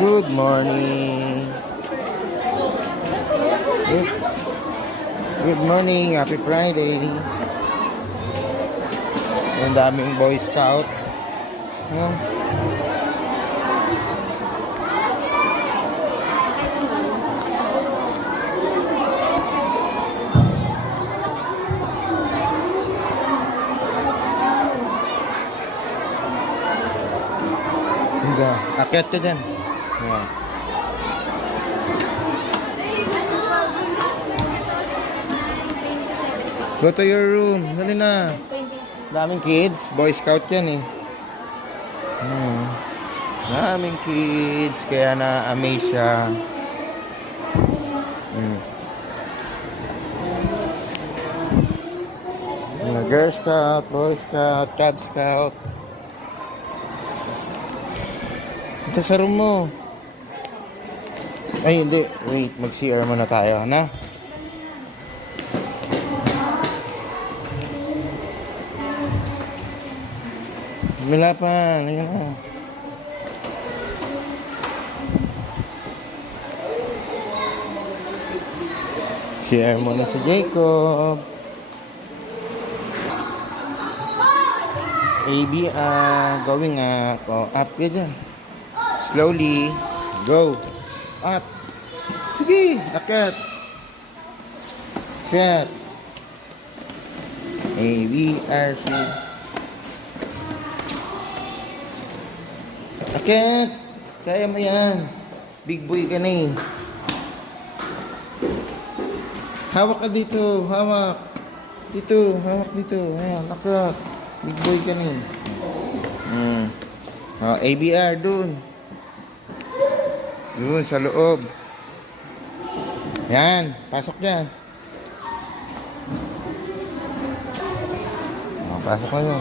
Good morning. Good, good morning. Happy Friday. Ang daming Boy Scout. Oh. Hangga, akyat ka dyan. Yeah. Go to your room. Dali na. Daming kids. Boy Scout yan eh. Daming kids. Kaya na-amaze siya. Mga Girl Scout, Boy Scout, Cub Scout. Ito sa room mo. Ay, hindi. Wait, mag-CR muna tayo, na? Wala pa. Ayan na. CR muna si Jacob. Going up ka dyan. Slowly. Go. Up. Sige. Akyat. Akyat. ABRC. Akyat. Kaya mo yan. Big boy ka na eh. Hawak ka dito. Hawak. Dito. Hawak dito. Ayan. Akyat. Big boy ka na eh. ABR dun. Doon sa loob. Yan, pasok dyan. Pasok na yun.